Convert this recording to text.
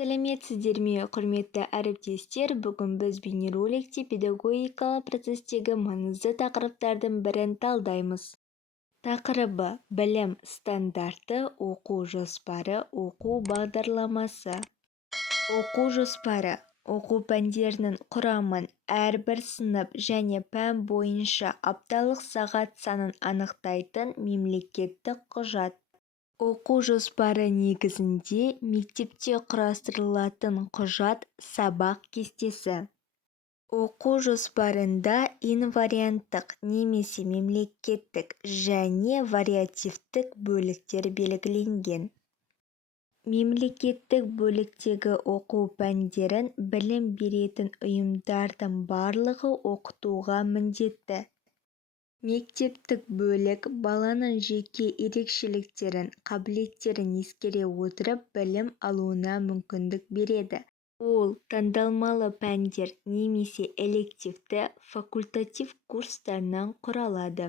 сәлеметсіздер ме, құрметті әріптестер. Бүгін біз бейнероликте педагогикалық процестегі маңызды тақырыптардың бірін талдаймыз. Тақырыбы: білім стандарты, оқу жоспары, оқу бағдарламасы. Оқу жоспары оқу пәндерінің құрамын, әрбір сынып және пән бойынша апталық сағат санын анықтайтын мемлекеттік құжат. Оқу жоспары негізінде мектепте құрастырылатын құжат сабақ кестесі. Оқу жоспарында инварианттық немесе мемлекеттік және вариативтік бөліктер белгіленген. Мемлекеттік бөліктегі оқу пәндерін білім беретін ұйымдардың барлығы оқытуға міндетті. Мектептік бөлік баланың жеке ерекшеліктерін, қабілеттерін ескере отырып білім алуына мүмкіндік береді. Ол таңдалмалы пәндер немесе элективті, факультатив курстарынан құралады.